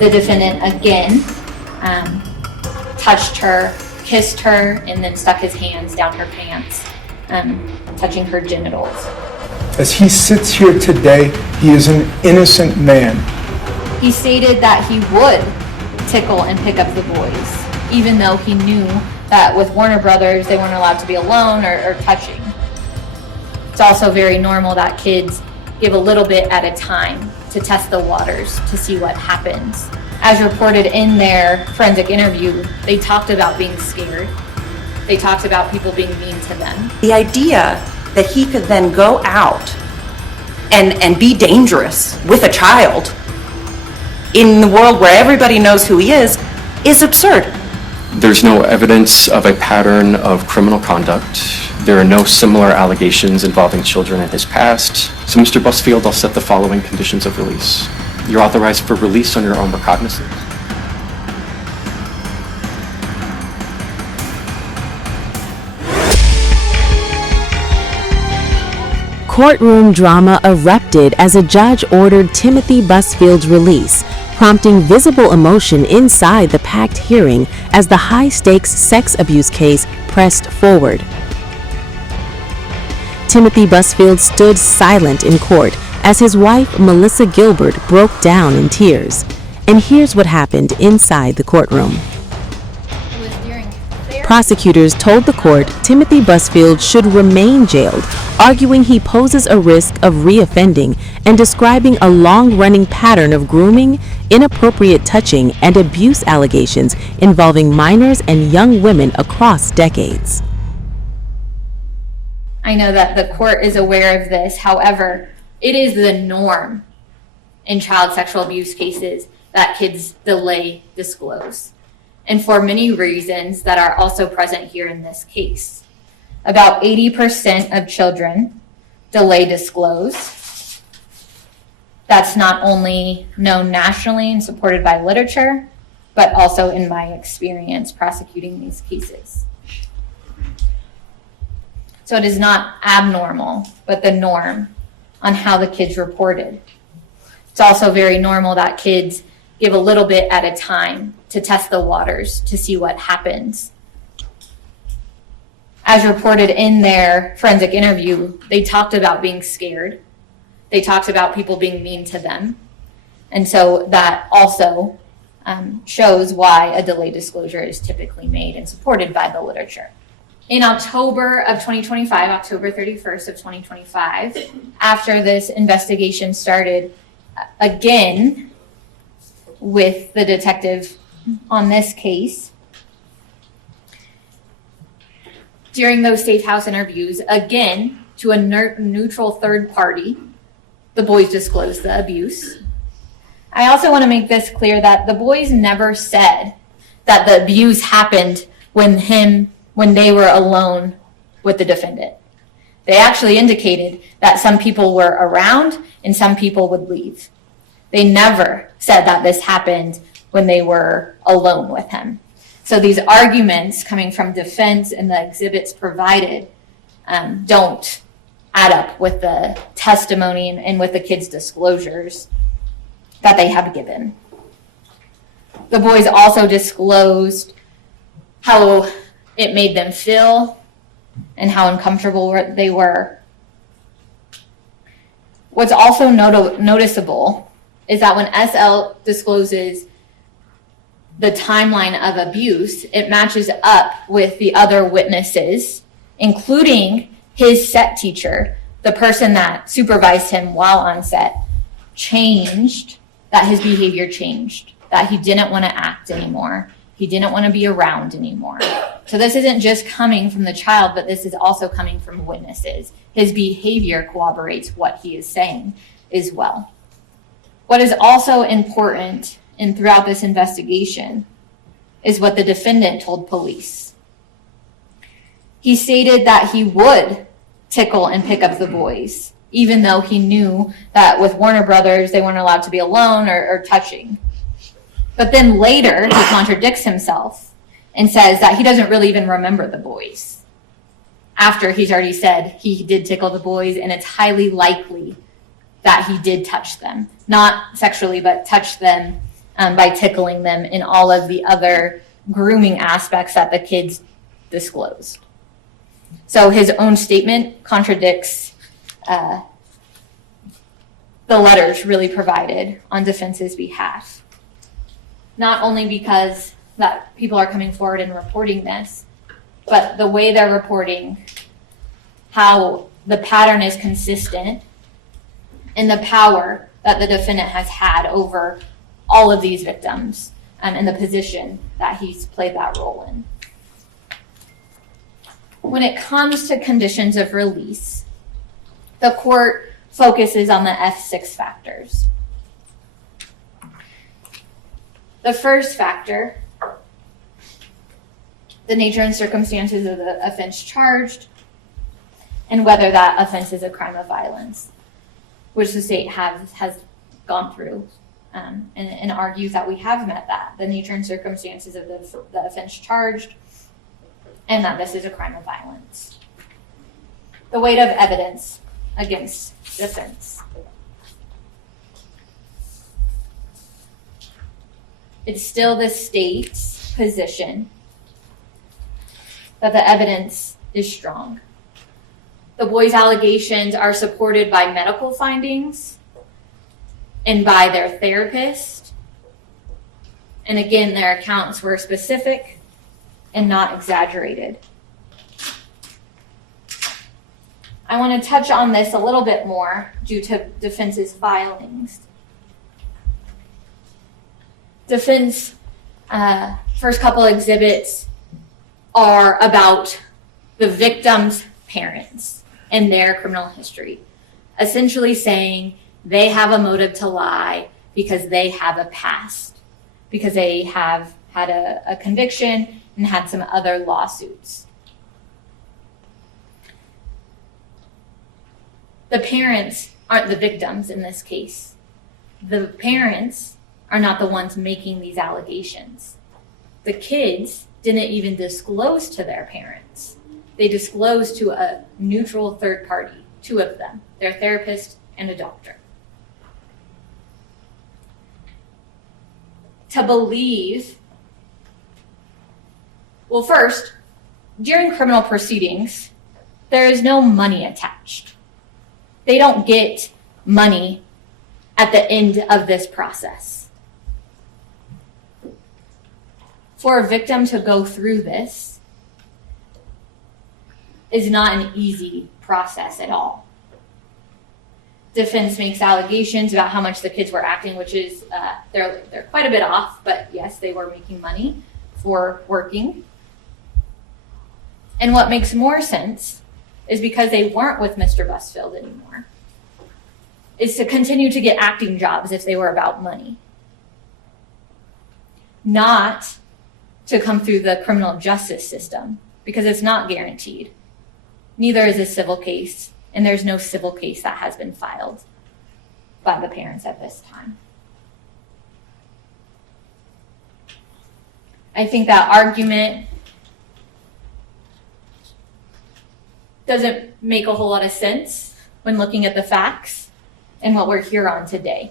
The defendant again touched her, kissed her, and then stuck his hands down her pants, touching her genitals. As he sits here today, he is an innocent man. He stated that he would tickle and pick up the boys, even though he knew that with Warner Brothers, they weren't allowed to be alone or touching. It's also very normal that kids give a little bit at a time to test the waters to see what happens. As reported in their forensic interview, they talked about being scared. They talked about people being mean to them. The idea that he could then go out and be dangerous with a child in the world where everybody knows who he is absurd. There's no evidence of a pattern of criminal conduct. There are no similar allegations involving children in his past. So, Mr. Busfield, I'll set the following conditions of release. You're authorized for release on your own recognizance. Courtroom drama erupted as a judge ordered Timothy Busfield's release, prompting visible emotion inside the packed hearing as the high-stakes sex abuse case pressed forward. Timothy Busfield stood silent in court as his wife, Melissa Gilbert, broke down in tears. And here's what happened inside the courtroom. Prosecutors told the court Timothy Busfield should remain jailed, arguing he poses a risk of reoffending and describing a long-running pattern of grooming, inappropriate touching, and abuse allegations involving minors and young women across decades. I know that the court is aware of this. However, it is the norm in child sexual abuse cases that kids delay disclose, and for many reasons that are also present here in this case. About 80% of children delay disclose. That's not only known nationally and supported by literature, but also in my experience prosecuting these cases. So it is not abnormal, but the norm on how the kids reported. It's also very normal that kids give a little bit at a time to test the waters to see what happens. As reported in their forensic interview, they talked about being scared. They talked about people being mean to them. And so that also shows why a delayed disclosure is typically made and supported by the literature. In October of 2025, October 31st of 2025, after this investigation started again with the detective on this case, during those safe house interviews, again, to a neutral third party, the boys disclosed the abuse. I also want to make this clear that the boys never said that the abuse happened when they were alone with the defendant. They actually indicated that some people were around and some people would leave. They never said that this happened when they were alone with him. So these arguments coming from defense and the exhibits provided don't add up with the testimony and with the kids' disclosures that they have given. The boys also disclosed how it made them feel and how uncomfortable they were. What's also noticeable is that when SL discloses the timeline of abuse, it matches up with the other witnesses, including his set teacher, the person that supervised him while on set, changed, that his behavior changed, that he didn't want to act anymore. He didn't want to be around anymore. So this isn't just coming from the child, but this is also coming from witnesses. His behavior corroborates what he is saying as well. What is also important and throughout this investigation is what the defendant told police. He stated that he would tickle and pick up the boys, even though he knew that with Warner Brothers, they weren't allowed to be alone or touching. But then later, he contradicts himself and says that he doesn't really even remember the boys, after he's already said he did tickle the boys, and it's highly likely that he did touch them. Not sexually, but touch them by tickling them in all of the other grooming aspects that the kids disclosed. So his own statement contradicts the letters really provided on defense's behalf. Not only because that people are coming forward and reporting this, but the way they're reporting, how the pattern is consistent, and the power that the defendant has had over all of these victims and the position that he's played that role in. When it comes to conditions of release, the court focuses on the F6 factors. The first factor, the nature and circumstances of the offense charged, and whether that offense is a crime of violence, which the state has gone through and argues that we have met that, the nature and circumstances of the offense charged, and that this is a crime of violence. The weight of evidence against defense. It's still the state's position that the evidence is strong. The boys' allegations are supported by medical findings and by their therapist. And again, their accounts were specific and not exaggerated. I want to touch on this a little bit more due to defense's filings. Defense first couple exhibits are about the victim's parents and their criminal history, essentially saying they have a motive to lie because they have a past, because they have had a conviction and had some other lawsuits. The parents aren't the victims in this case. The parents are not the ones making these allegations. The kids didn't even disclose to their parents. They disclosed to a neutral third party, two of them, their therapist and a doctor. To believe, well, first, during criminal proceedings, there is no money attached. They don't get money at the end of this process. For a victim to go through this is not an easy process at all. Defense makes allegations about how much the kids were acting, which is, they're quite a bit off, but yes, they were making money for working. And what makes more sense is because they weren't with Mr. Busfield anymore, is to continue to get acting jobs if they were about money. Not to come through the criminal justice system, because it's not guaranteed. Neither is a civil case, and there's no civil case that has been filed by the parents at this time. I think that argument doesn't make a whole lot of sense when looking at the facts and what we're here on today.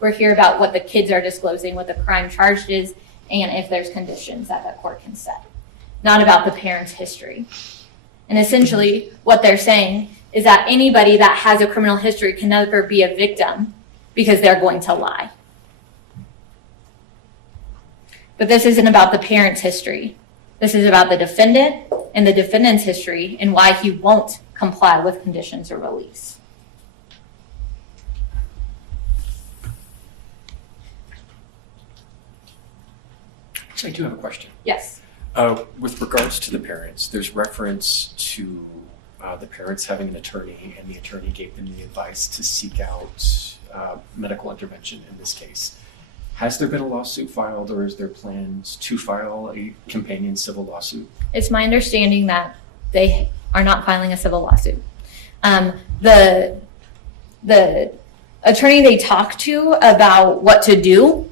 We're here about what the kids are disclosing, what the crime charged is, and if there's conditions that the court can set, not about the parent's history. And essentially what they're saying is that anybody that has a criminal history can never be a victim because they're going to lie. But this isn't about the parent's history. This is about the defendant and the defendant's history and why he won't comply with conditions of release. I do have a question. Yes. With regards to the parents, there's reference to the parents having an attorney, and the attorney gave them the advice to seek out medical intervention in this case. Has there been a lawsuit filed, or is there plans to file a companion civil lawsuit? It's my understanding that they are not filing a civil lawsuit. The attorney they talked to about what to do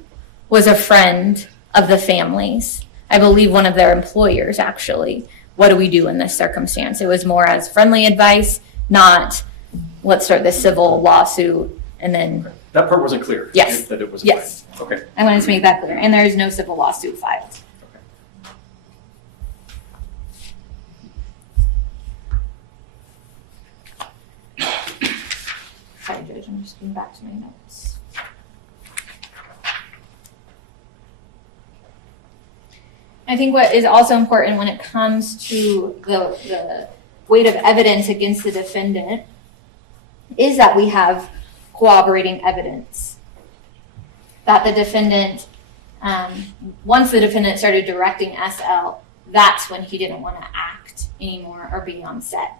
was a friend of the families. I believe one of their employers, actually. What do we do in this circumstance? It was more as friendly advice, not let's start this civil lawsuit and then That part wasn't clear. Yes. That it was. Yes. Okay. I wanted to make that clear. And there is no civil lawsuit filed. Sorry, Judge, I'm just getting back to my notes. I think what is also important when it comes to the weight of evidence against the defendant is that we have corroborating evidence. That the defendant, once the defendant started directing SL, that's when he didn't want to act anymore or be on set.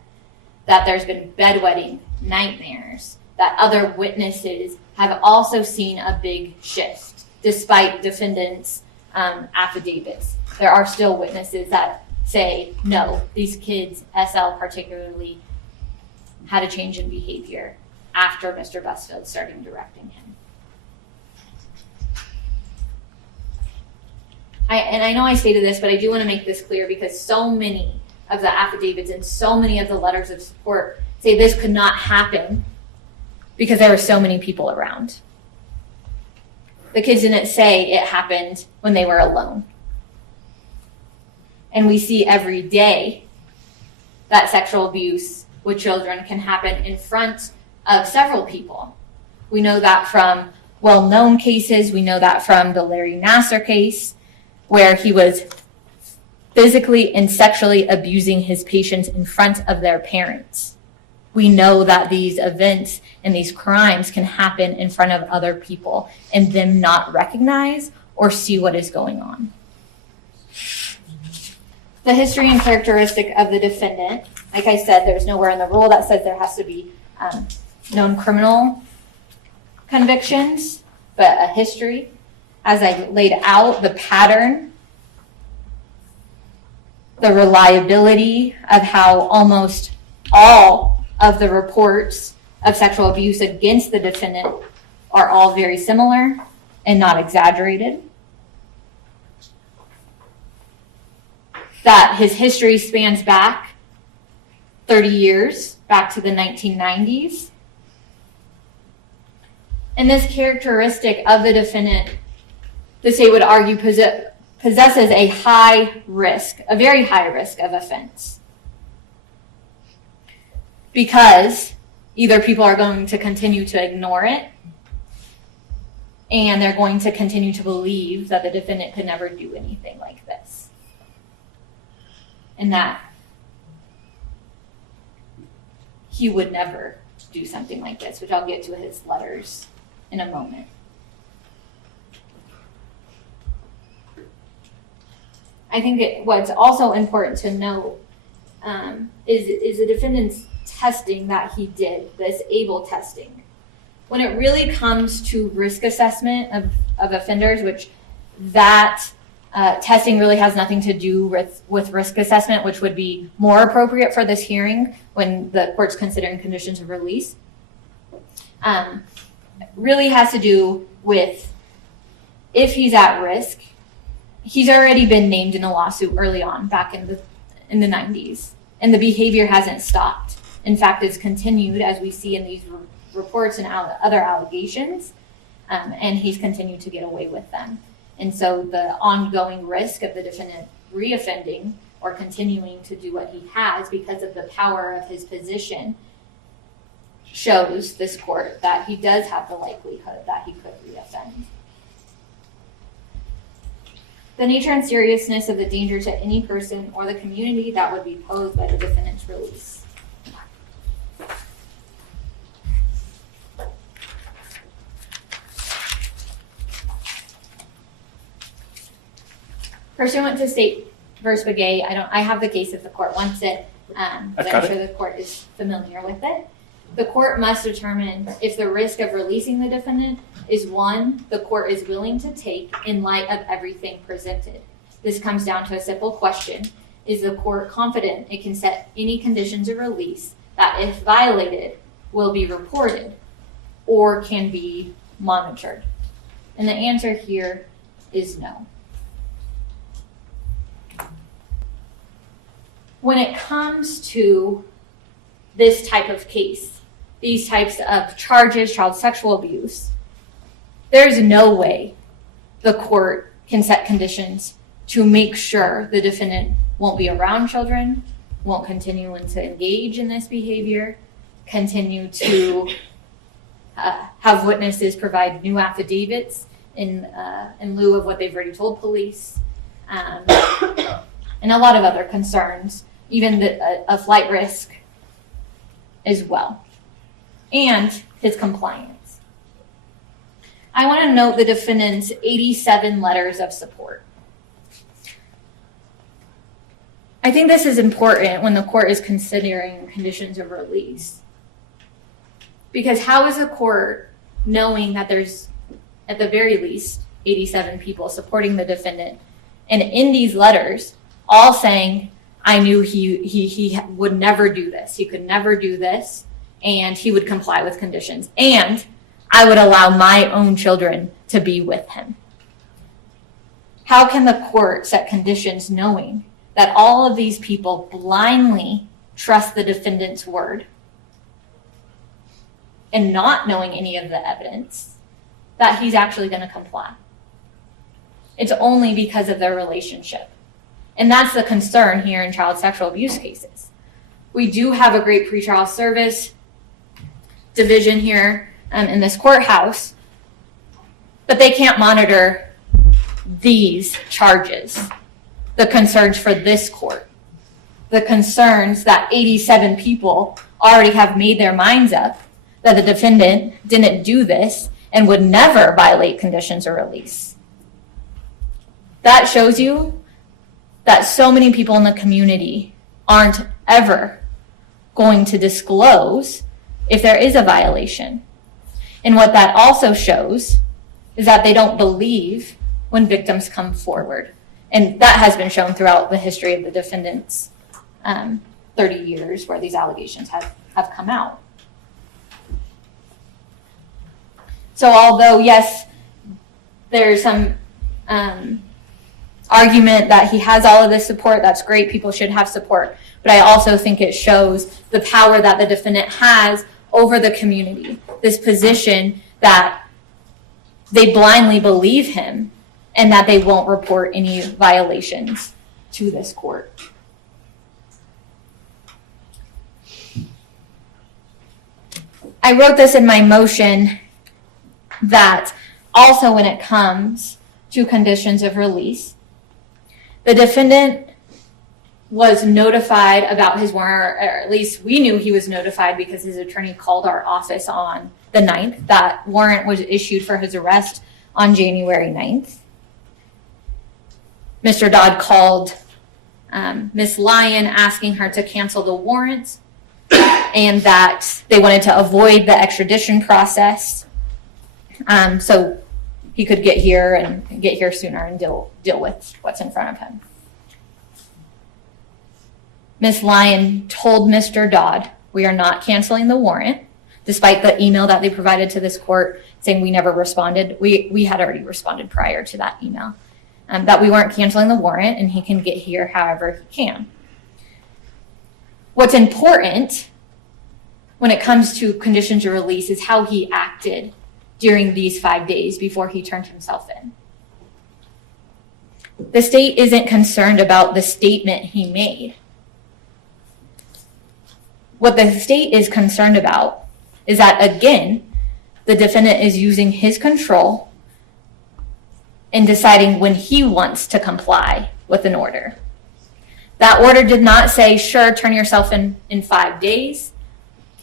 That there's been bedwetting, nightmares, that other witnesses have also seen a big shift despite defendant's affidavits. There are still witnesses that say, no, these kids, SL particularly, had a change in behavior after Mr. Busfield started directing him. And I know I stated this, but I do want to make this clear because so many of the affidavits and so many of the letters of support say this could not happen because there were so many people around. The kids didn't say it happened when they were alone. And we see every day that sexual abuse with children can happen in front of several people. We know that from well-known cases. We know that from the Larry Nassar case, where he was physically and sexually abusing his patients in front of their parents. We know that these events and these crimes can happen in front of other people and them not recognize or see what is going on. The history and characteristic of the defendant, like I said, there's nowhere in the rule that says there has to be known criminal convictions, but a history. As I laid out, the pattern, the reliability of how almost all of the reports of sexual abuse against the defendant are all very similar and not exaggerated. That his history spans back 30 years, back to the 1990s. And this characteristic of the defendant, the state would argue, possesses a high risk, a very high risk of offense. Because either people are going to continue to ignore it, and they're going to continue to believe that the defendant could never do anything like this. And that he would never do something like this, which I'll get to his letters in a moment. I think what's also important to note is the defendant's testing that he did, this ABLE testing. When it really comes to risk assessment of offenders, which that testing really has nothing to do with risk assessment, which would be more appropriate for this hearing when the court's considering conditions of release, really has to do with if he's at risk. He's already been named in a lawsuit early on, back in the 90s, and the behavior hasn't stopped. In fact, it's continued, as we see in these reports and other allegations, and he's continued to get away with them. And so the ongoing risk of the defendant reoffending or continuing to do what he has because of the power of his position shows this court that he does have the likelihood that he could reoffend. The nature and seriousness of the danger to any person or the community that would be posed by the defendant's release. Pursuant to State v. Begay, I have the case if the court wants it, but I'm sure the court is familiar with it. The court must determine if the risk of releasing the defendant is one the court is willing to take in light of everything presented. This comes down to a simple question. Is the court confident it can set any conditions of release that, if violated, will be reported or can be monitored? And the answer here is no. When it comes to this type of case, these types of charges, child sexual abuse, There's no way the court can set conditions to make sure the defendant won't be around children, won't continue to engage in this behavior, continue to have witnesses provide new affidavits in lieu of what they've already told police, and a lot of other concerns, even a flight risk as well, and his compliance. I want to note the defendant's 87 letters of support. I think this is important when the court is considering conditions of release. Because how is a court knowing that there's, at the very least, 87 people supporting the defendant, and in these letters, all saying, I knew he would never do this, he could never do this, and he would comply with conditions, and I would allow my own children to be with him. How can the court set conditions knowing that all of these people blindly trust the defendant's word and not knowing any of the evidence that he's actually going to comply? It's only because of their relationship. And that's the concern here in child sexual abuse cases. We do have a great pretrial service division here in this courthouse, but they can't monitor these charges, the concerns for this court, the concerns that 87 people already have made their minds up that the defendant didn't do this and would never violate conditions of release. That shows you that so many people in the community aren't ever going to disclose if there is a violation. And what that also shows is that they don't believe when victims come forward. And that has been shown throughout the history of the defendant's 30 years where these allegations have come out. So although, yes, there's some argument that he has all of this support, that's great, people should have support, but I also think it shows the power that the defendant has over the community, this position that they blindly believe him and that they won't report any violations to this court. I wrote this in my motion that also when it comes to conditions of release, the defendant was notified about his warrant, or at least we knew he was notified because his attorney called our office on the 9th. That warrant was issued for his arrest on January 9th. Mr. Dodd called Miss Lyon asking her to cancel the warrant and that they wanted to avoid the extradition process so he could get here sooner and deal with what's in front of him. Miss Lyon told Mr. Dodd, we are not canceling the warrant, despite the email that they provided to this court saying we never responded. We had already responded prior to that email, that we weren't canceling the warrant and he can get here however he can. What's important when it comes to conditions of release is how he acted during these 5 days before he turned himself in. The state isn't concerned about the statement he made. What the state is concerned about is that, again, the defendant is using his control in deciding when he wants to comply with an order. That order did not say, sure, turn yourself in 5 days.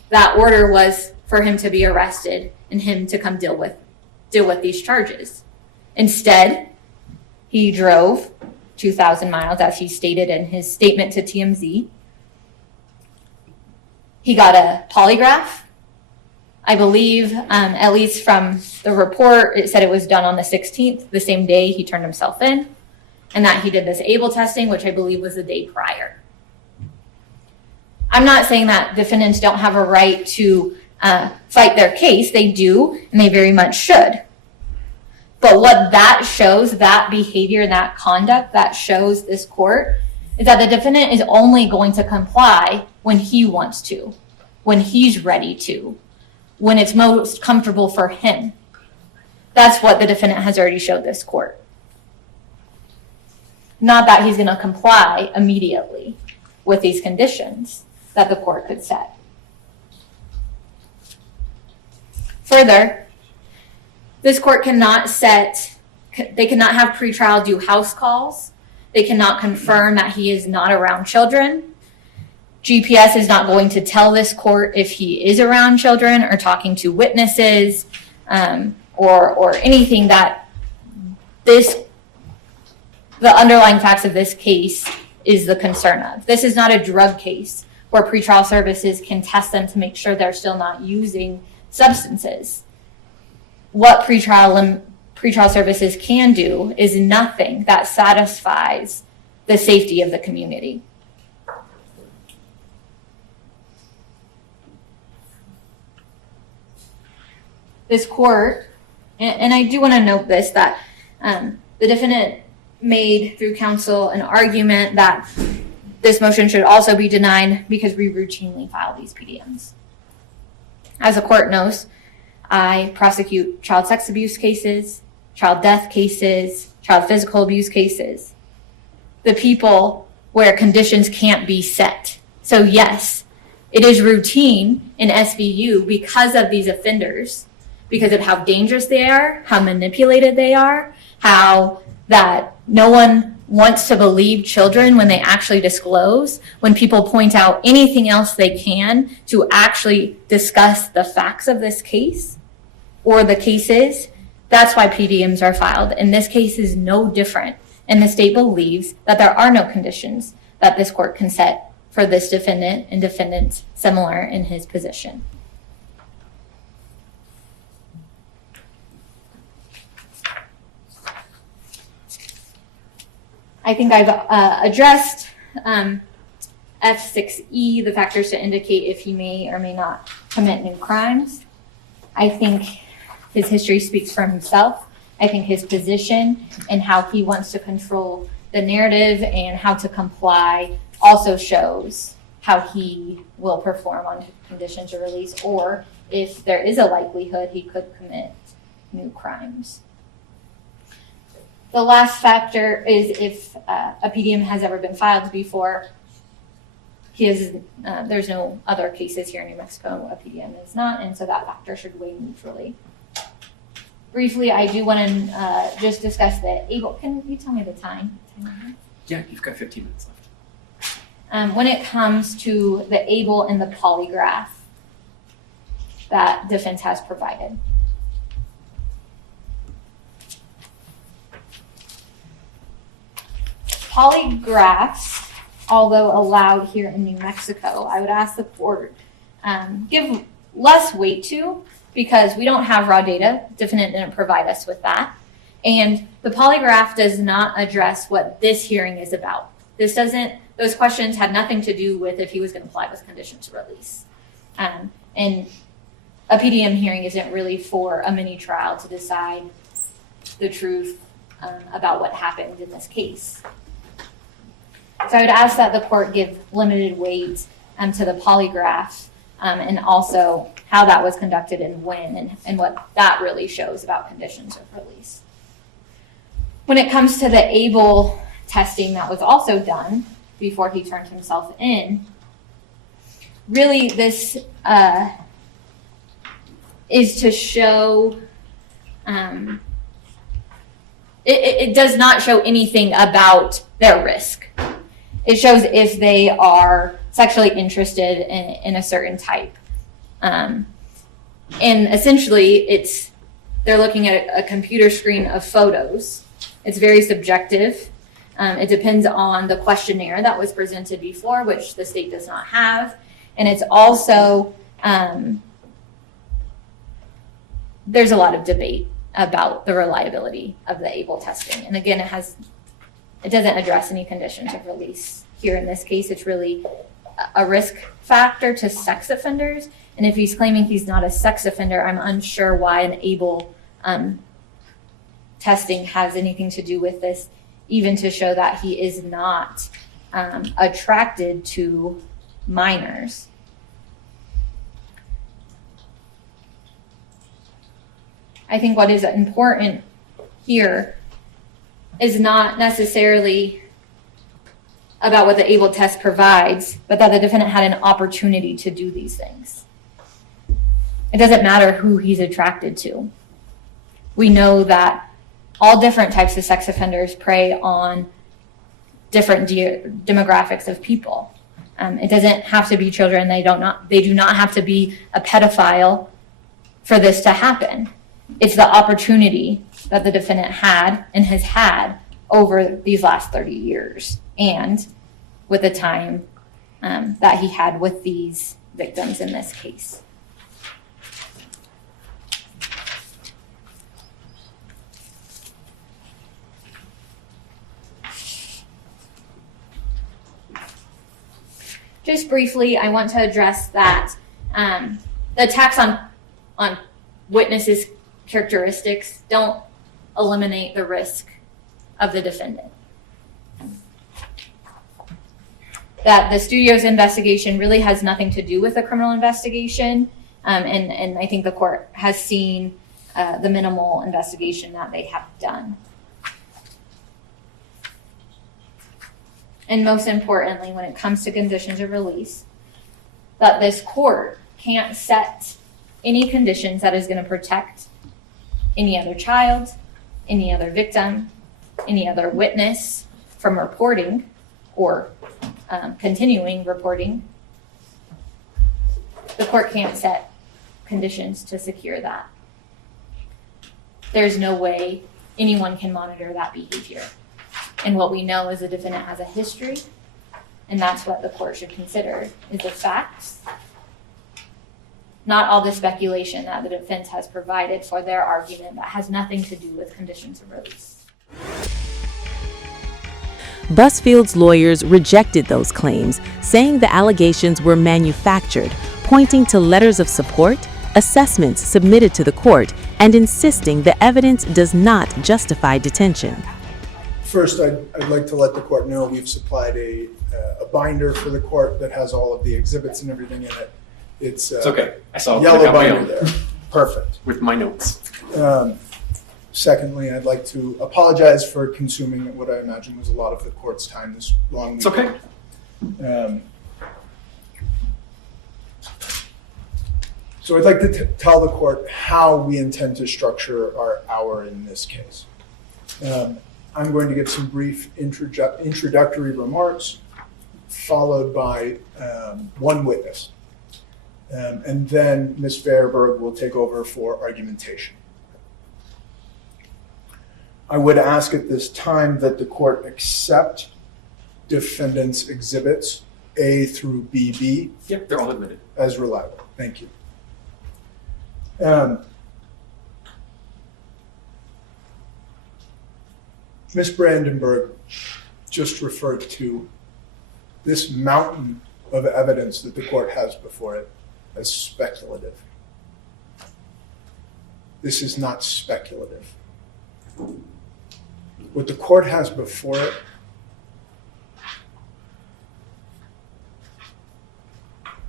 That order was for him to be arrested and him to come deal with these charges. Instead, he drove 2,000 miles, as he stated in his statement to TMZ. He got a polygraph. I believe, at least from the report, it said it was done on the 16th, the same day he turned himself in, and that he did this ABLE testing, which I believe was the day prior. I'm not saying that defendants don't have a right to fight their case. They do, and they very much should. But what that shows, that behavior, that conduct, that shows this court, is that the defendant is only going to comply when he wants to, when he's ready to, when it's most comfortable for him. That's what the defendant has already showed this court. Not that he's going to comply immediately with these conditions that the court could set. Further, this court cannot they cannot have pretrial do house calls. They cannot confirm that he is not around children. GPS is not going to tell this court if he is around children or talking to witnesses, or anything that the underlying facts of this case is the concern of. This is not a drug case where pretrial services can test them to make sure they're still not using substances. What pretrial services can do is nothing that satisfies the safety of the community. This court, and I do want to note this, that the defendant made through counsel an argument that this motion should also be denied because we routinely file these PDMs. As the court knows, I prosecute child sex abuse cases, child death cases, child physical abuse cases, the people where conditions can't be set. So yes, it is routine in SVU because of these offenders, because of how dangerous they are, how manipulated they are, how that no one wants to believe children when they actually disclose, when people point out anything else they can to actually discuss the facts of this case or the cases. That's why PDMs are filed. And this case is no different. And the state believes that there are no conditions that this court can set for this defendant and defendants similar in his position. I think I've addressed F6E, the factors to indicate if he may or may not commit new crimes. I think his history speaks for himself. I think his position and how he wants to control the narrative and how to comply also shows how he will perform on conditions of release, or if there is a likelihood he could commit new crimes. The last factor is if a PDM has ever been filed before. There's no other cases here in New Mexico. A PDM is not, and so that factor should weigh neutrally. Briefly, I do want to just discuss the ABLE. Can you tell me the time? Yeah, you've got 15 minutes left. When it comes to the ABLE and the polygraph that defense has provided. Polygraphs, although allowed here in New Mexico, I would ask the court give less weight to, because we don't have raw data. Defendant didn't provide us with that. And the polygraph does not address what this hearing is about. Those questions had nothing to do with if he was going to apply with conditions of release. And a PDM hearing isn't really for a mini trial to decide the truth about what happened in this case. So I would ask that the court give limited weight to the polygraph and also how that was conducted and when and what that really shows about conditions of release. When it comes to the ABLE testing that was also done before he turned himself in, really this is to show, it does not show anything about their risk. It shows if they are sexually interested in a certain type. And essentially, they're looking at a computer screen of photos. It's very subjective. It depends on the questionnaire that was presented before, which the state does not have. And it's also, there's a lot of debate about the reliability of the ABLE testing. And again, it doesn't address any conditions of release. Here in this case, it's really a risk factor to sex offenders. And if he's claiming he's not a sex offender, I'm unsure why an ABLE testing has anything to do with this, even to show that he is not attracted to minors. I think what is important here is not necessarily about what the ABLE test provides, but that the defendant had an opportunity to do these things. It doesn't matter who he's attracted to. We know that all different types of sex offenders prey on different demographics of people. It doesn't have to be children. They do not have to be a pedophile for this to happen. It's the opportunity that the defendant had and has had over these last 30 years, and with the time that he had with these victims in this case. Just briefly, I want to address that the attacks on witnesses' characteristics don't eliminate the risk of the defendant. That the studio's investigation really has nothing to do with the criminal investigation, and I think the court has seen the minimal investigation that they have done. And most importantly, when it comes to conditions of release, that this court can't set any conditions that is going to protect any other child, any other victim, any other witness from reporting or continuing reporting. The court can't set conditions to secure that. There's no way anyone can monitor that behavior. And what we know is the defendant has a history, and that's what the court should consider, is the facts, not all the speculation that the defense has provided for their argument that has nothing to do with conditions of release. Busfield's lawyers rejected those claims, saying the allegations were manufactured, pointing to letters of support, assessments submitted to the court, and insisting the evidence does not justify detention. First, I'd like to let the court know we've supplied a binder for the court that has all of the exhibits and everything in it. It's okay. I saw yellow binder there. Perfect. With my notes. Secondly, I'd like to apologize for consuming what I imagine was a lot of the court's time this long week. It's okay. So I'd like to tell the court how we intend to structure our hour in this case. I'm going to give some brief introductory remarks, followed by one witness. And then Ms. Fairberg will take over for argumentation. I would ask at this time that the court accept defendant's exhibits A through BB. Yep, they're all admitted. As reliable. Thank you. Ms. Brandenburg just referred to this mountain of evidence that the court has before it as speculative. This is not speculative. What the court has before it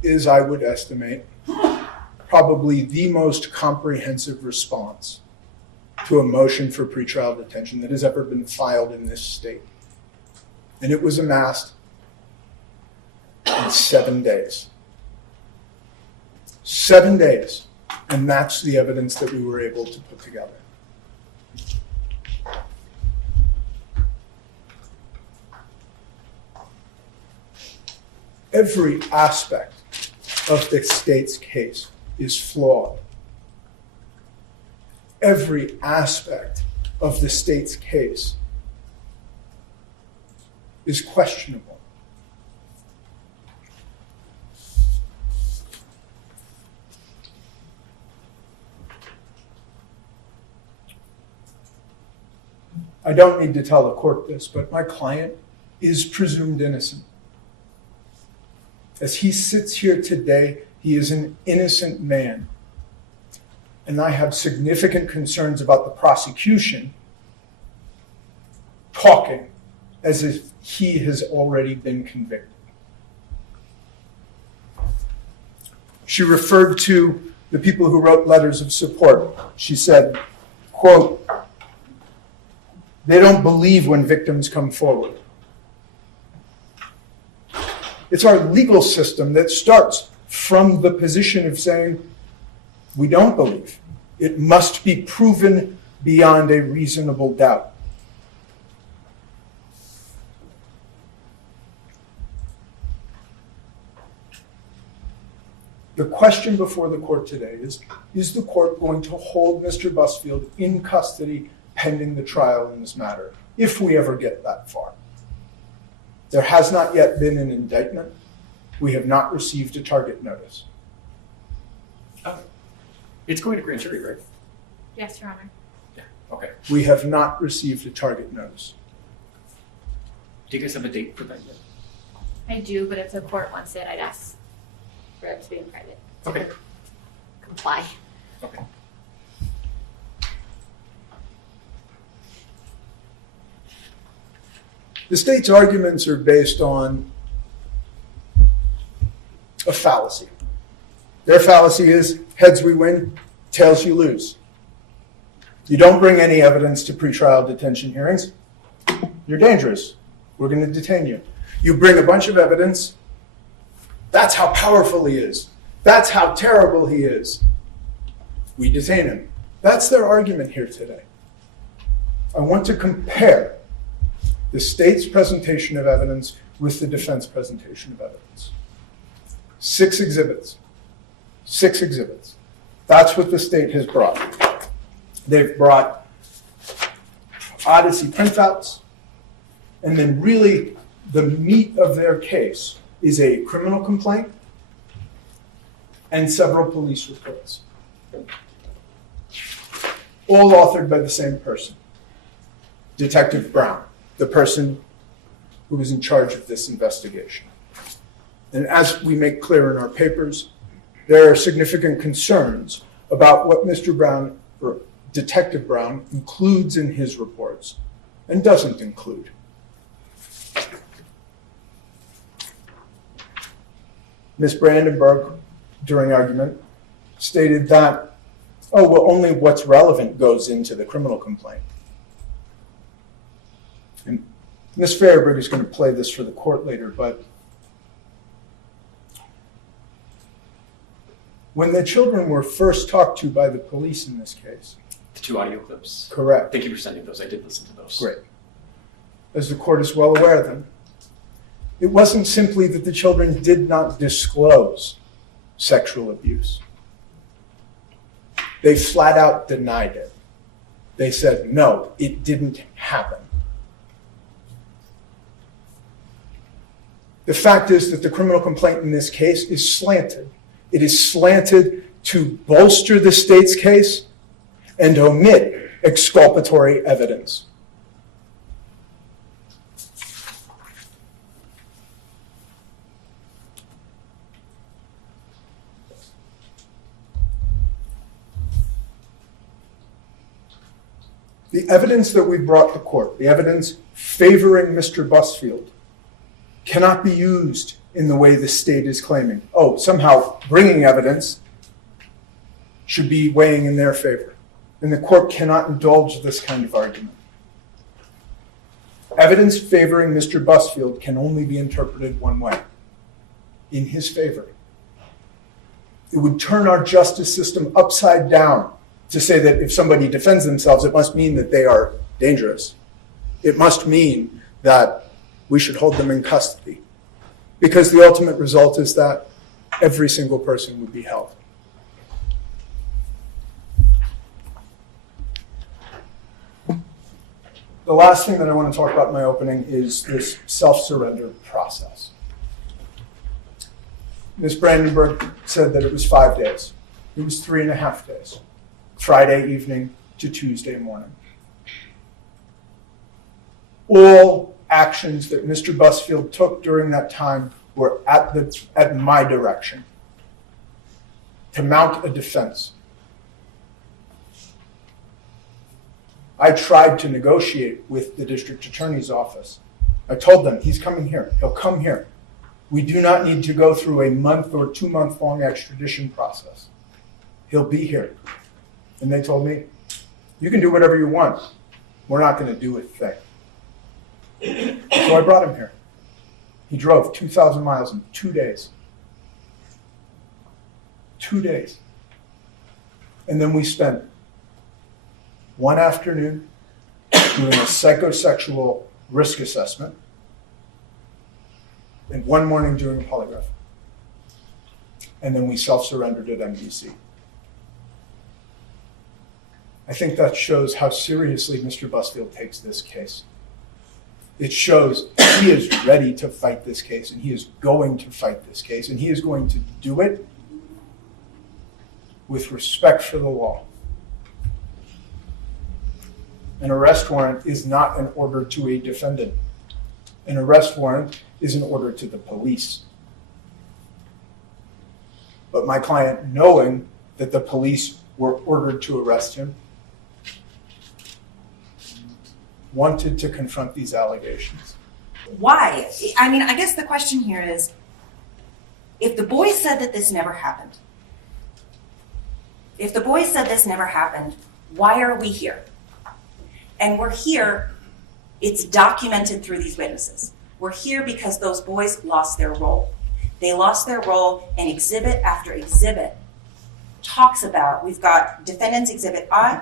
is, I would estimate, probably the most comprehensive response to a motion for pretrial detention that has ever been filed in this state. And it was amassed in 7 days. 7 days, and that's the evidence that we were able to put together. Every aspect of the state's case is flawed. Every aspect of the state's case is questionable. I don't need to tell the court this, but my client is presumed innocent. As he sits here today, he is an innocent man. And I have significant concerns about the prosecution talking as if he has already been convicted. She referred to the people who wrote letters of support. She said, quote, they don't believe when victims come forward. It's our legal system that starts from the position of saying, we don't believe. It must be proven beyond a reasonable doubt. The question before the court today is the court going to hold Mr. Busfield in custody pending the trial in this matter, if we ever get that far? There has not yet been an indictment. We have not received a target notice. It's going to grand jury, right? Yes, Your Honor. Yeah, okay. We have not received a target notice. Do you guys have a date for that yet? I do, but if the court wants it, I'd ask for it to be in private. Okay. Comply. Okay. The state's arguments are based on a fallacy. Their fallacy is heads we win, tails you lose. You don't bring any evidence to pretrial detention hearings, you're dangerous. We're going to detain you. You bring a bunch of evidence, that's how powerful he is. That's how terrible he is. We detain him. That's their argument here today. I want to compare the state's presentation of evidence with the defense presentation of evidence. 6 exhibits. 6 exhibits. That's what the state has brought. They've brought Odyssey printouts, and then really the meat of their case is a criminal complaint and several police reports, all authored by the same person, Detective Brown, the person who was in charge of this investigation. And as we make clear in our papers, there are significant concerns about what Mr. Brown, or Detective Brown, includes in his reports and doesn't include. Ms. Brandenburg, during argument, stated that, oh, well, only what's relevant goes into the criminal complaint. And Ms. Fairberg is going to play this for the court later, but when the children were first talked to by the police in this case. The 2 audio clips? Correct. Thank you for sending those. I did listen to those. Great. As the court is well aware of them, it wasn't simply that the children did not disclose sexual abuse. They flat out denied it. They said, no, it didn't happen. The fact is that the criminal complaint in this case is slanted. It is slanted to bolster the state's case and omit exculpatory evidence. The evidence that we brought to court, the evidence favoring Mr. Busfield, cannot be used in the way the state is claiming. Oh, somehow bringing evidence should be weighing in their favor. And the court cannot indulge this kind of argument. Evidence favoring Mr. Busfield can only be interpreted one way, in his favor. It would turn our justice system upside down to say that if somebody defends themselves, it must mean that they are dangerous. It must mean that we should hold them in custody. Because the ultimate result is that every single person would be held. The last thing that I want to talk about in my opening is this self-surrender process. Ms. Brandenburg said that it was 5 days. It was 3.5 days. Friday evening to Tuesday morning. All actions that Mr. Busfield took during that time were at my direction to mount a defense. I tried to negotiate with the district attorney's office. I told them, he's coming here, he'll come here. We do not need to go through a month or 2 month long extradition process. He'll be here. And they told me, You can do whatever you want. We're not going to do a thing. So I brought him here. He drove 2,000 miles in 2 days. 2 days. And then we spent one afternoon doing a psychosexual risk assessment and one morning doing a polygraph. And then we self-surrendered at MDC. I think that shows how seriously Mr. Busfield takes this case. It shows he is ready to fight this case, and he is going to fight this case, and he is going to do it with respect for the law. An arrest warrant is not an order to a defendant. An arrest warrant is an order to the police. But my client, knowing that the police were ordered to arrest him, wanted to confront these allegations. Why? I mean, I guess the question here is, if the boys said that this never happened, why are we here? And we're here, it's documented through these witnesses. We're here because those boys lost their role. They lost their role, and exhibit after exhibit talks about, we've got defendant's exhibit I,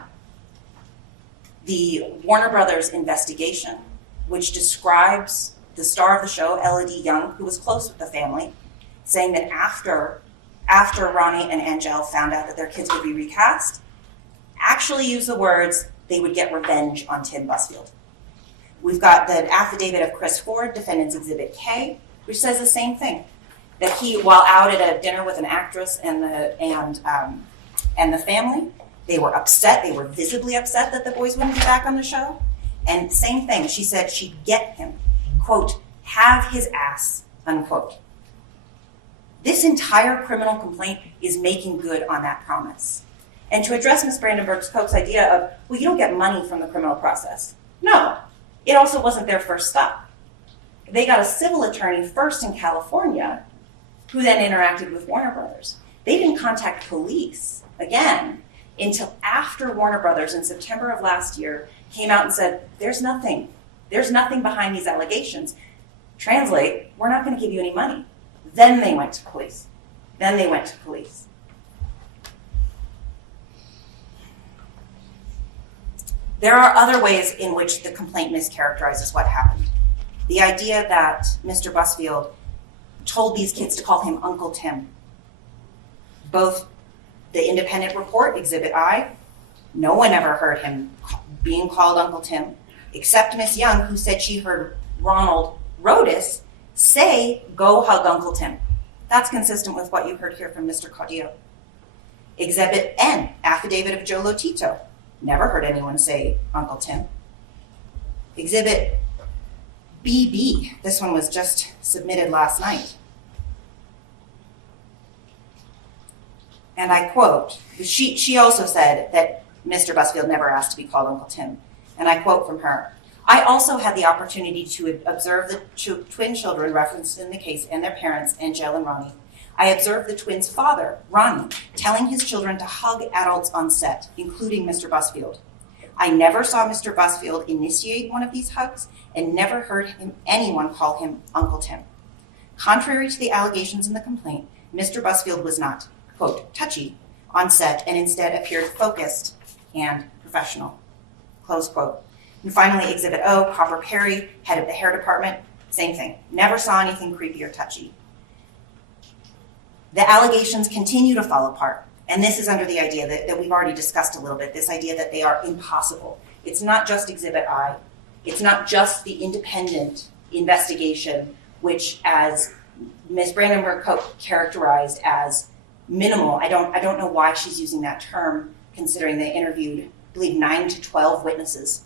the Warner Brothers investigation, which describes the star of the show, Elodie Young, who was close with the family, saying that after Ronnie and Angel found out that their kids would be recast, actually used the words, they would get revenge on Tim Busfield. We've got the affidavit of Chris Ford, defendant's exhibit K, which says the same thing, that he, while out at a dinner with an actress and the family, they were upset. They were visibly upset that the boys wouldn't be back on the show. And same thing, she said she'd get him, quote, have his ass, unquote. This entire criminal complaint is making good on that promise. And to address Ms. Brandenburg-Koch's idea of, well, you don't get money from the criminal process. No, it also wasn't their first stop. They got a civil attorney first in California, who then interacted with Warner Brothers. They didn't contact police, again, until after Warner Brothers in September of last year came out and said, there's nothing behind these allegations. Translate, we're not going to give you any money. Then they went to police. There are other ways in which the complaint mischaracterizes what happened. The idea that Mr. Busfield told these kids to call him Uncle Tim. Both the independent report, Exhibit I, no one ever heard him being called Uncle Tim, except Miss Young, who said she heard Ronald Rodas say, go hug Uncle Tim. That's consistent with what you heard here from Mr. Caudillo. Exhibit N, affidavit of Joe Lotito. Never heard anyone say Uncle Tim. Exhibit BB, this one was just submitted last night. And I quote, she also said that Mr. Busfield never asked to be called Uncle Tim. And I quote from her, I also had the opportunity to observe the twin children referenced in the case and their parents, Angel and Ronnie. I observed the twins' father, Ronnie, telling his children to hug adults on set, including Mr. Busfield. I never saw Mr. Busfield initiate one of these hugs and never heard anyone call him Uncle Tim. Contrary to the allegations in the complaint, Mr. Busfield was not, quote, touchy on set and instead appeared focused and professional, close quote. And finally, Exhibit O, Copper Perry, head of the hair department, same thing. Never saw anything creepy or touchy. The allegations continue to fall apart. And this is under the idea that we've already discussed a little bit, this idea that they are impossible. It's not just Exhibit I. It's not just the independent investigation, which as Ms. Brandenburg-Koch characterized as minimal. I don't know why she's using that term, considering they interviewed, I believe, 9 to 12 witnesses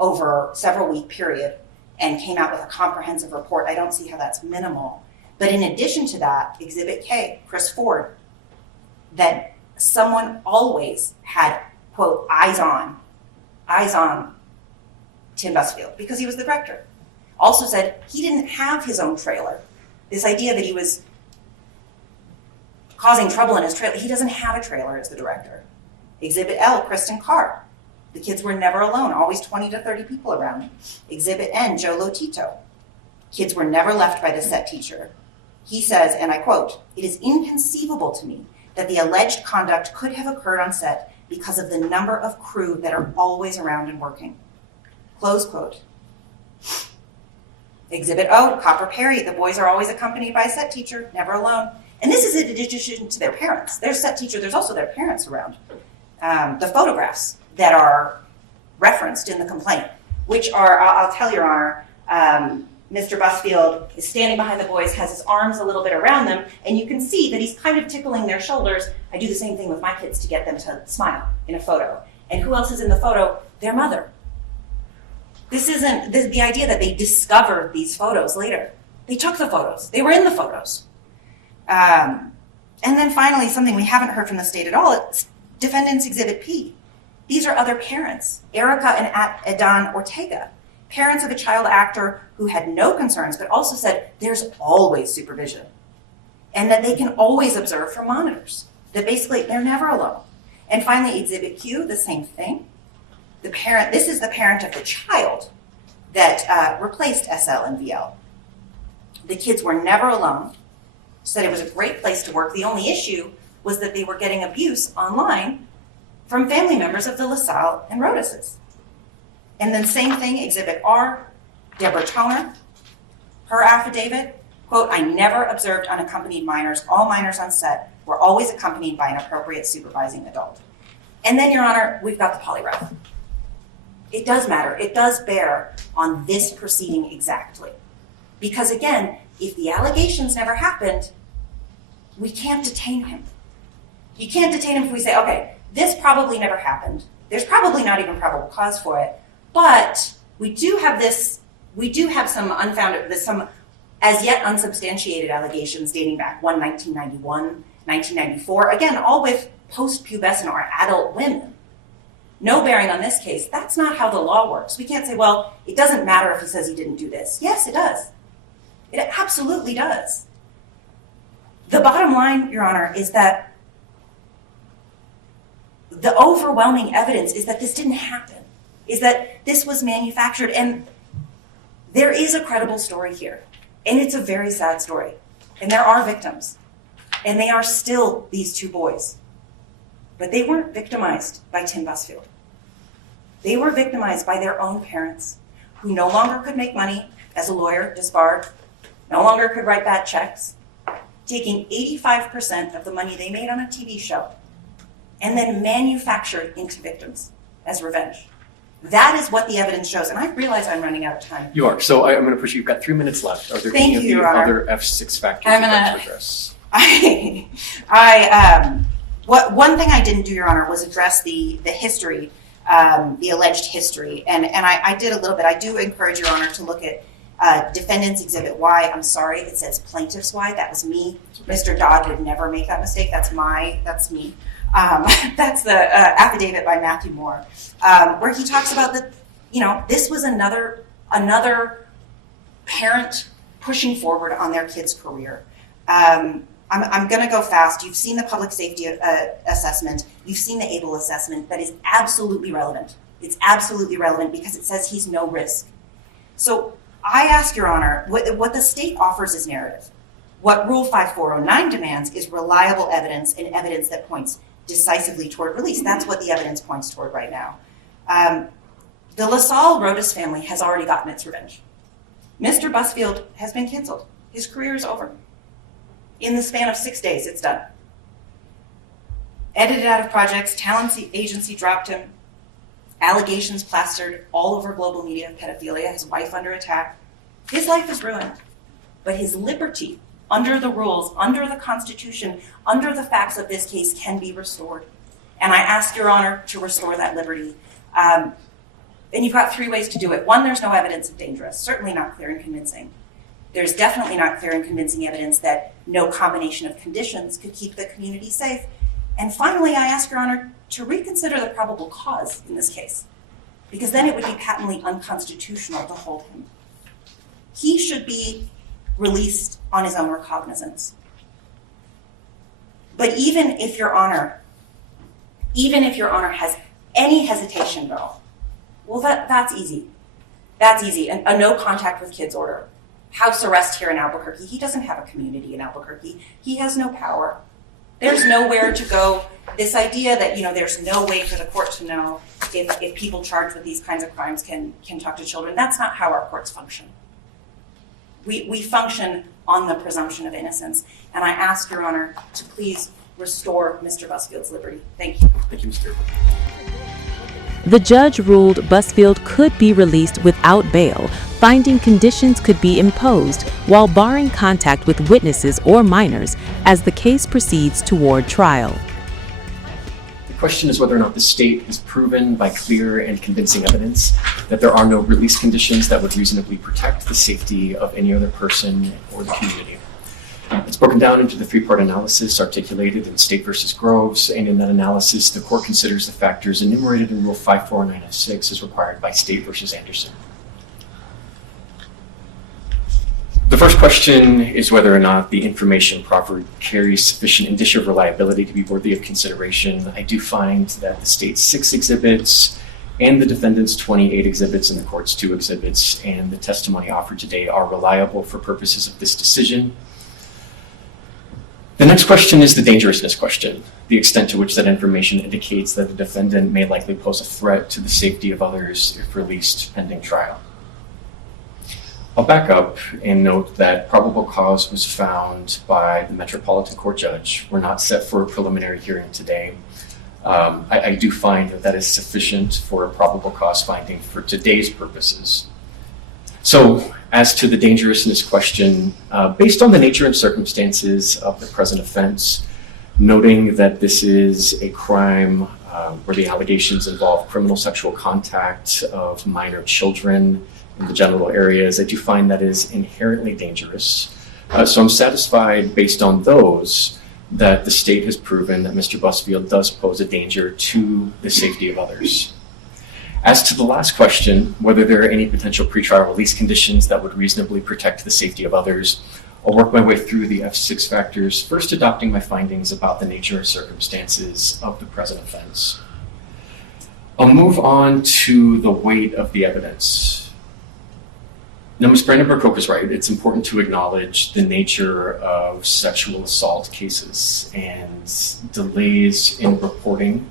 over a several-week period and came out with a comprehensive report. I don't see how that's minimal. But in addition to that, Exhibit K, Chris Ford, that someone always had, quote, eyes on Tim Busfield because he was the director. Also said he didn't have his own trailer. This idea that he was causing trouble in his trailer, he doesn't have a trailer as the director. Exhibit L, Kristen Carr, The kids were never alone, always 20 to 30 people around. Exhibit N, Joe Lotito. Kids were never left by the set teacher. He says, and I quote, "It is inconceivable to me that the alleged conduct could have occurred on set because of the number of crew that are always around and working." Close quote. Exhibit O, Copper Perry. The boys are always accompanied by a set teacher, never alone. And this is in addition to their parents. There's set teacher, there's also their parents around. The photographs that are referenced in the complaint, which are, I'll tell Your Honor, Mr. Busfield is standing behind the boys, has his arms a little bit around them, and you can see that he's kind of tickling their shoulders. I do the same thing with my kids to get them to smile in a photo. And who else is in the photo? Their mother. This isn't the idea that they discovered these photos later. They took the photos. They were in the photos. And then finally, something we haven't heard from the state at all, it's Defendant's Exhibit P. These are other parents, Erica and Adan Ortega, parents of a child actor who had no concerns, but also said there's always supervision and that they can always observe from monitors, that basically they're never alone. And finally, Exhibit Q, the same thing. The parent, this is the parent of the child that replaced SL and VL. The kids were never alone, said it was a great place to work. The only issue was that they were getting abuse online from family members of the LaSalle and Rodases. And then same thing, Exhibit R, Deborah Toner, her affidavit, quote, "I never observed unaccompanied minors. All minors on set were always accompanied by an appropriate supervising adult." And then, Your Honor, we've got the polygraph. It does matter. It does bear on this proceeding exactly. Because again, if the allegations never happened, we can't detain him. You can't detain him if we say, okay, this probably never happened. There's probably not even probable cause for it. But we do have some some as yet unsubstantiated allegations dating back 1991, 1994, again, all with post-pubescent or adult women. No bearing on this case. That's not how the law works. We can't say, well, it doesn't matter if he says he didn't do this. Yes, it does. It absolutely does. The bottom line, Your Honor, is that the overwhelming evidence is that this didn't happen, is that this was manufactured, and there is a credible story here, and it's a very sad story, and there are victims, and they are still these two boys, but they weren't victimized by Tim Busfield. They were victimized by their own parents, who no longer could make money as a lawyer, disbarred, no longer could write bad checks, taking 85% of the money they made on a TV show and then manufactured into victims as revenge. That is what the evidence shows. And I realize I'm running out of time. You are. So I'm going to push you. You've got 3 minutes left. Are there Thank any you, of the Your Honor. other F6 factors I'm you'd like gonna- to address? One thing I didn't do, Your Honor, was address the history, the alleged history. And I did a little bit. I do encourage Your Honor to look at Defendant's Exhibit Y. I'm sorry, it says Plaintiff's Y. That was me. Mr. Dodd would never make that mistake. That's me. That's the affidavit by Matthew Moore, where he talks about that, this was another parent pushing forward on their kid's career. I'm going to go fast. You've seen the public safety assessment. You've seen the ABLE assessment. That is absolutely relevant. It's absolutely relevant because it says he's no risk. So I ask Your Honor, what the state offers is narrative. What Rule 5409 demands is reliable evidence and evidence that points decisively toward release. That's what the evidence points toward right now. The LaSalle Rodas family has already gotten its revenge. Mr. Busfield has been canceled. His career is over. In the span of 6 days, it's done. Edited out of projects, talent agency dropped him, allegations plastered all over global media of pedophilia, his wife under attack. His life is ruined, but his liberty under the rules, under the Constitution, under the facts of this case can be restored. And I ask Your Honor to restore that liberty. And you've got 3 ways to do it. 1, there's no evidence of dangerous, certainly not clear and convincing. There's definitely not clear and convincing evidence that no combination of conditions could keep the community safe. And finally, I ask Your Honor to reconsider the probable cause in this case, because then it would be patently unconstitutional to hold him. He should be released on his own recognizance. But even if Your Honor has any hesitation at all. Well, that's easy. That's easy. A no contact with kids order. House arrest here in Albuquerque. He doesn't have a community in Albuquerque. He has no power. There's nowhere to go. This idea that, there's no way for the court to know if people charged with these kinds of crimes can talk to children, that's not how our courts function. We function on the presumption of innocence. And I ask Your Honor to please restore Mr. Busfield's liberty. Thank you. Thank you, Mr. The judge ruled Busfield could be released without bail, finding conditions could be imposed while barring contact with witnesses or minors as the case proceeds toward trial. The question is whether or not the state has proven by clear and convincing evidence that there are no release conditions that would reasonably protect the safety of any other person or the community. It's broken down into the three-part analysis articulated in State v. Groves, and in that analysis, the court considers the factors enumerated in Rule 549F6 as required by State v. Anderson. The first question is whether or not the information proffered carries sufficient indicia of reliability to be worthy of consideration. I do find that the state's 6 exhibits and the defendant's 28 exhibits and the court's 2 exhibits and the testimony offered today are reliable for purposes of this decision. The next question is the dangerousness question, the extent to which that information indicates that the defendant may likely pose a threat to the safety of others if released pending trial. I'll back up and note that probable cause was found by the Metropolitan Court judge. We're not set for a preliminary hearing today. I do find that is sufficient for a probable cause finding for today's purposes. So, as to the dangerousness question, based on the nature and circumstances of the present offense, noting that this is a crime where the allegations involve criminal sexual contact of minor children in the genital areas, I do find that is inherently dangerous. So I'm satisfied based on those that the state has proven that Mr. Busfield does pose a danger to the safety of others. As to the last question, whether there are any potential pretrial release conditions that would reasonably protect the safety of others, I'll work my way through the F6 factors, first adopting my findings about the nature and circumstances of the present offense. I'll move on to the weight of the evidence. Now, Ms. Brandenburg-Koch is right. It's important to acknowledge the nature of sexual assault cases and delays in reporting,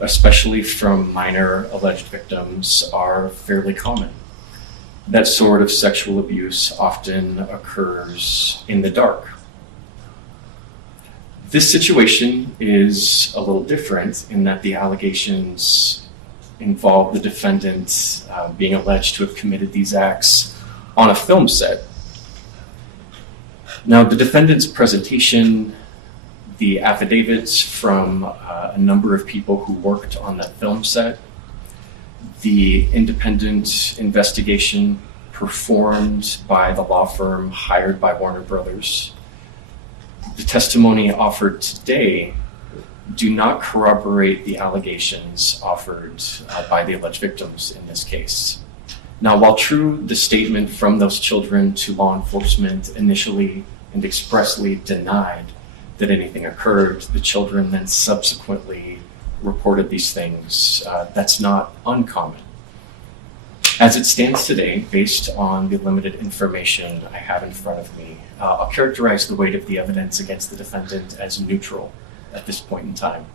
especially from minor alleged victims, are fairly common. That sort of sexual abuse often occurs in the dark. This situation is a little different in that the allegations involve the defendant being alleged to have committed these acts on a film set. Now, the defendant's presentation, the affidavits from a number of people who worked on that film set, the independent investigation performed by the law firm hired by Warner Brothers, the testimony offered today do not corroborate the allegations offered by the alleged victims in this case. Now, while true, the statement from those children to law enforcement initially and expressly denied that anything occurred, the children then subsequently reported these things. That's not uncommon. As it stands today, based on the limited information I have in front of me, I'll characterize the weight of the evidence against the defendant as neutral at this point in time.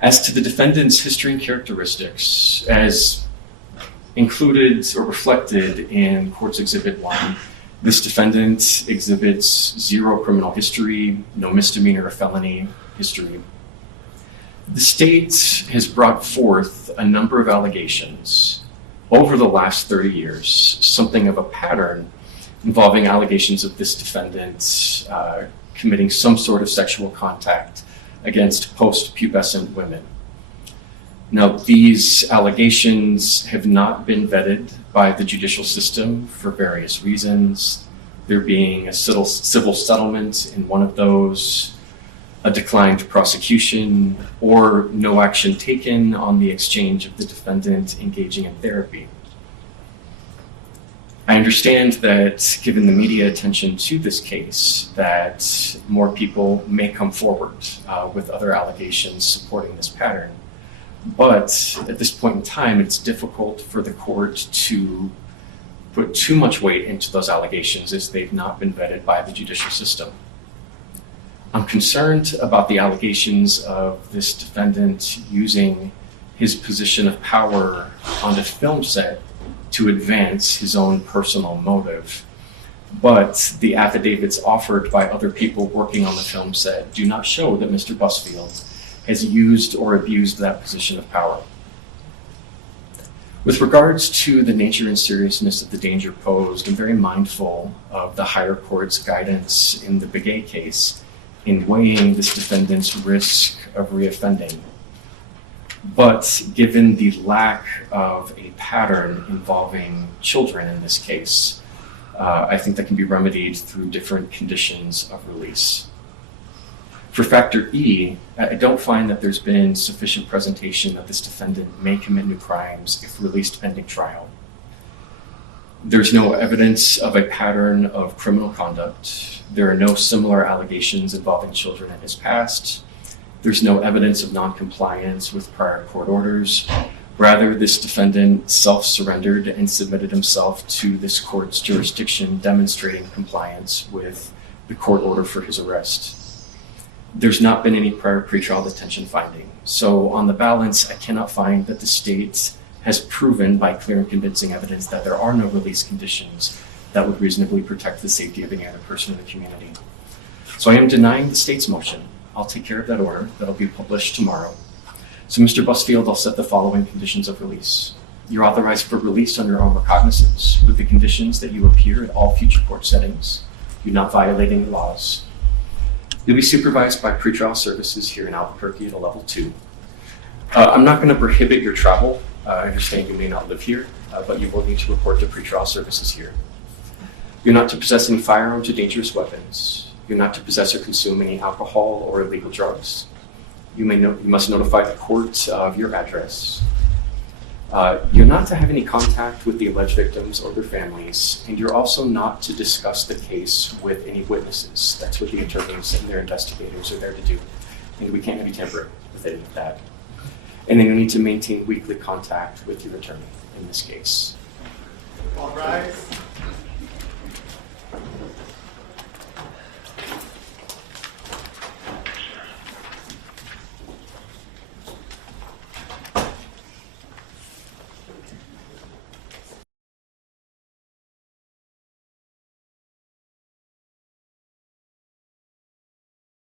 As to the defendant's history and characteristics, as included or reflected in Court's Exhibit 1, this defendant exhibits 0 criminal history, no misdemeanor or felony history. The state has brought forth a number of allegations over the last 30 years, something of a pattern involving allegations of this defendant committing some sort of sexual contact against post-pubescent women. Now, these allegations have not been vetted by the judicial system for various reasons. There being a civil settlement in one of those, a declined prosecution, or no action taken on the exchange of the defendant engaging in therapy. I understand that given the media attention to this case, that more people may come forward with other allegations supporting this pattern. But at this point in time, it's difficult for the court to put too much weight into those allegations as they've not been vetted by the judicial system. I'm concerned about the allegations of this defendant using his position of power on the film set to advance his own personal motive. But the affidavits offered by other people working on the film set do not show that Mr. Busfield has used or abused that position of power. With regards to the nature and seriousness of the danger posed, I'm very mindful of the higher court's guidance in the Begay case in weighing this defendant's risk of reoffending. But given the lack of a pattern involving children in this case, I think that can be remedied through different conditions of release. For factor E, I don't find that there's been sufficient presentation that this defendant may commit new crimes if released pending trial. There's no evidence of a pattern of criminal conduct. There are no similar allegations involving children in his past. There's no evidence of non-compliance with prior court orders. Rather, this defendant self-surrendered and submitted himself to this court's jurisdiction, demonstrating compliance with the court order for his arrest. There's not been any prior pretrial detention finding. So on the balance, I cannot find that the state has proven by clear and convincing evidence that there are no release conditions that would reasonably protect the safety of any other person in the community. So I am denying the state's motion. I'll take care of that order. That'll be published tomorrow. So Mr. Busfield, I'll set the following conditions of release. You're authorized for release on your own recognizance with the conditions that you appear at all future court settings. You not violate any laws. You'll be supervised by pretrial services here in Albuquerque at a level 2. I'm not going to prohibit your travel. I understand you may not live here, but you will need to report to pretrial services here. You're not to possess any firearms or dangerous weapons. You're not to possess or consume any alcohol or illegal drugs. You must notify the court of your address. You're not to have any contact with the alleged victims or their families, and you're also not to discuss the case with any witnesses. That's what the attorneys and their investigators are there to do, and we can't have you tamper with any of that. And then you need to maintain weekly contact with your attorney in this case. All rise.